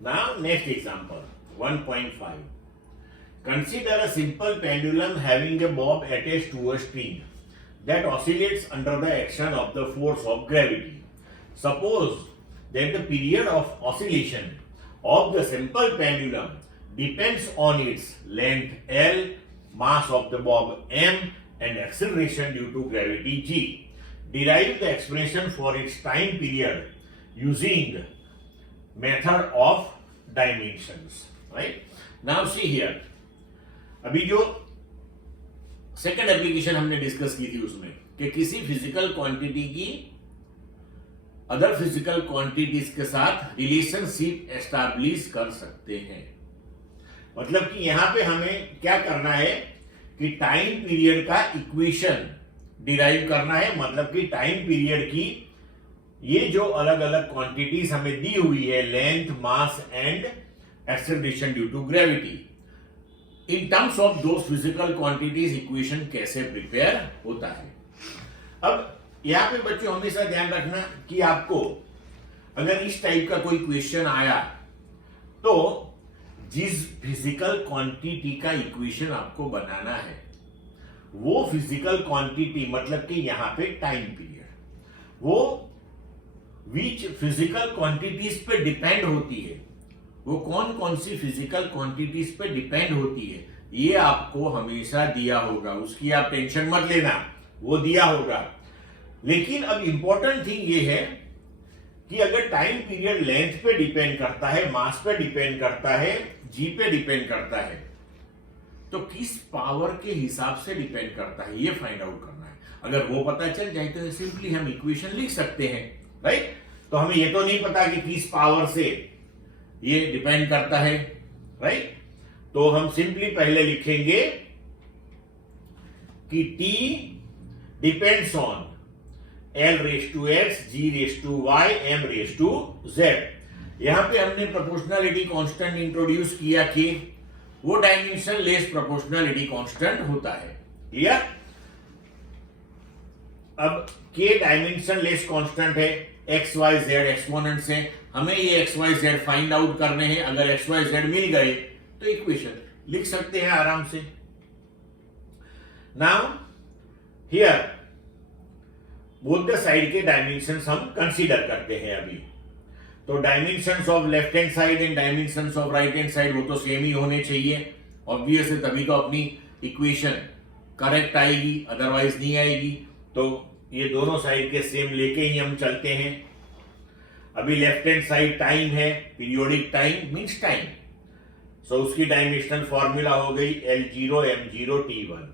Now, next example, 1.5. Consider a simple pendulum having a bob attached to a string that oscillates under the action of the force of gravity. Suppose that the period of oscillation of the simple pendulum depends on its length L, mass of the bob m, and acceleration due to gravity g. Derive the expression for its time period using method of dimensions. Right? Now see here. अभी जो second application हमने discuss की थी उसमें कि किसी physical quantity की other physical quantities के साथ रिलेशनशिप एस्टैब्लिश कर सकते हैं। मतलब कि यहां पे हमें क्या करना है कि टाइम पीरियड का इक्वेशन डिराइव करना है। मतलब कि टाइम पीरियड की ये जो अलग अलग क्वांटिटीज हमें दी हुई है, length, mass and acceleration due to gravity, in terms of those physical quantities equation कैसे प्रिपेयर होता है। अब यहां पे बच्चों हमेशा ध्यान रखना कि आपको अगर इस टाइप का कोई क्वेश्चन आया तो जिस फिजिकल क्वांटिटी का इक्वेशन आपको बनाना है वो फिजिकल क्वांटिटी, मतलब कि यहां पे टाइम पीरियड, वो विच फिजिकल क्वांटिटीज पे डिपेंड होती है, वो कौन कौन सी फिजिकल क्वांटिटीज पे डिपेंड होती है, ये आपको हमेशा दिया होगा। उसकी आप टेंशन मत लेना, वो दिया होगा। लेकिन अब इंपॉर्टेंट थिंग ये है कि अगर टाइम पीरियड लेंथ पे डिपेंड करता है, मास पे डिपेंड करता है, जी पे डिपेंड करता है, तो किस पावर के हिसाब से डिपेंड करता है ये फाइंड आउट करना है। अगर वो पता चल जाए तो सिंपली हम इक्वेशन लिख सकते हैं। राइट? तो हमें ये तो नहीं पता कि किस पावर से ये डिपेंड करता है। राइट? तो हम सिंपली पहले लिखेंगे कि T depends on L raise to x, G raise to y, M raise to z। यहां पे हमने प्रोपोर्शनलिटी कांस्टेंट इंट्रोड्यूस किया कि वो डायमेंशन लेस प्रोपोर्शनलिटी कांस्टेंट होता है। क्लियर? अब K डायमेंशन लेस कांस्टेंट है, x y z एक्सपोनेंट से हमें ये x y z find out करने हैं। अगर x y z मिल गए तो इक्वेशन लिख सकते हैं आराम से। Now here both the side के डायमेंशंस हम कंसीडर करते हैं अभी। तो dimensions of left hand side and dimensions of right hand side वो तो सेम ही होने चाहिए ऑब्वियस है, तभी तो अपनी इक्वेशन करेक्ट आएगी, अदरवाइज नहीं आएगी। तो ये दोनों साइड के सेम लेके ही हम चलते हैं। अभी लेफ्ट हैंड साइड टाइम है, पीरियोडिक टाइम मींस टाइम, सो उसकी डायमेंशनल फॉर्मूला हो गई L0 M0 T1।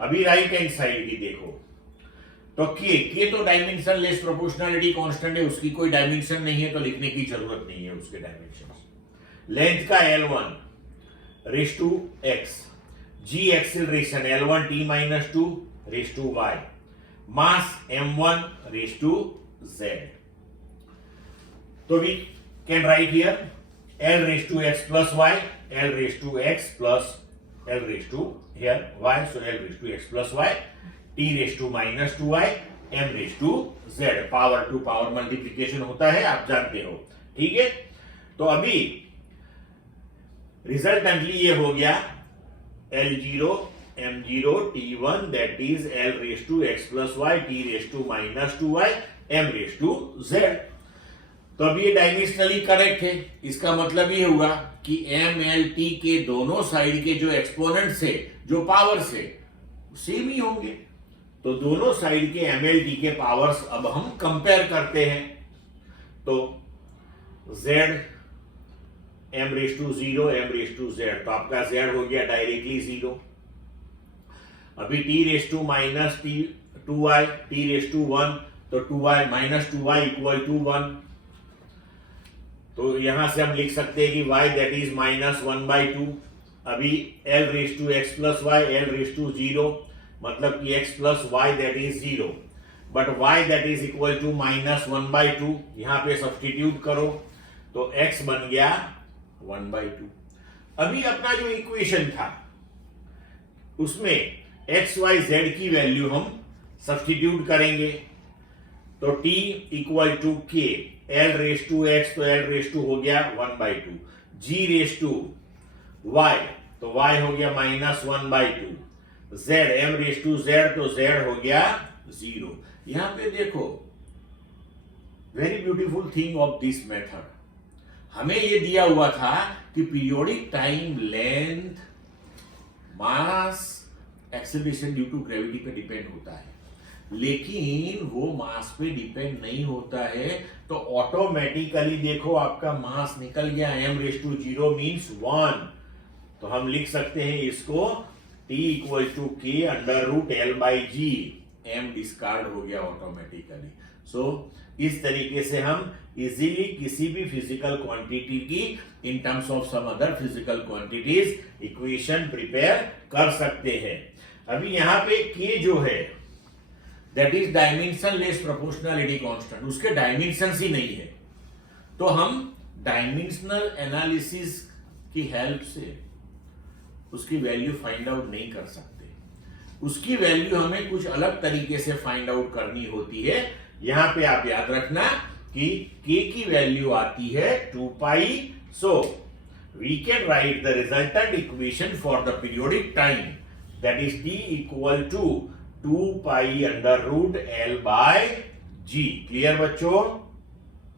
अभी राइट हैंड साइड की देखो तो के तो डायमेंशन लेस प्रोपोर्शनलिटी कांस्टेंट है, उसकी कोई डायमेंशन नहीं है तो लिखने की जरूरत नहीं है उसके डायमेंशन। लेंथ का L1 raise to x, G acceleration L1 T minus 2 raise to y, mass M1 raise to z। तो we can write here L raise to x plus y, L raise to x plus L raise to here y, so L raise to x plus y, T raise to minus 2y, M raise to z। Power to power multiplication होता है, आप जानते हो। ठीक है? तो अभी resultantly ये हो गया L0 M0 T1 that is L raise to x plus y, T raise to minus 2y, M raise to z। तो अब ये डायमेंशनली करेक्ट है। इसका मतलब ये हुआ कि M L T के दोनों साइड के जो एक्सपोनेंट से, जो पावर से, सेम ही होंगे। तो दोनों साइड के M L T के पावर्स अब हम कंपेयर करते हैं। तो Z M raise to 0, M raise to Z, तो आपका Z हो गया डायरेक्टली 0। अभी T raise to minus 2y, T raise to 1, तो 2y minus 2y equal to 1। तो यहां से हम लिख सकते हैं कि y दैट इज माइनस 1/2। अभी L raise to x plus y, L raise to 0, मतलब कि x plus y that is 0, but y that is equal to minus 1/2। यहां पे सब्स्टिट्यूट करो तो x बन गया 1/2। अभी अपना जो इक्वेशन था उसमें x y z की वैल्यू हम सब्स्टिट्यूट करेंगे। तो t equal to k, l raise to x तो l रेस टू हो गया 1/2, g रेस टू y तो y हो गया -1/2, z m raise to z तो z हो गया 0। यहां पे देखो very beautiful thing of this method, हमें ये दिया हुआ था कि periodic time length mass acceleration due to gravity पे डिपेंड होता है, लेकिन वो मास पे डिपेंड नहीं होता है। तो ऑटोमेटिकली देखो आपका मास निकल गया, m रेस टू 0 मीन्स 1, तो हम लिख सकते हैं इसको t equal to k under root l/g, m discard हो गया ऑटोमेटिकली। सो इस तरीके से हम इजीली किसी भी फिजिकल क्वांटिटी की in terms of some other physical quantities equation prepare कर सकते हैं। अभी यहां पे k जो है that is dimensionless proportionality constant, उसके डायमेंशंस ही नहीं है, तो हम डायमेंशनल एनालिसिस की हेल्प से उसकी वैल्यू फाइंड आउट नहीं कर सकते। उसकी वैल्यू हमें कुछ अलग तरीके से फाइंड आउट करनी होती है। यहां पे आप याद रखना कि k की वैल्यू आती है 2 pi, so we can write the resultant equation for the periodic time that is t equal to 2 pi under root l/g। Clear बच्चों?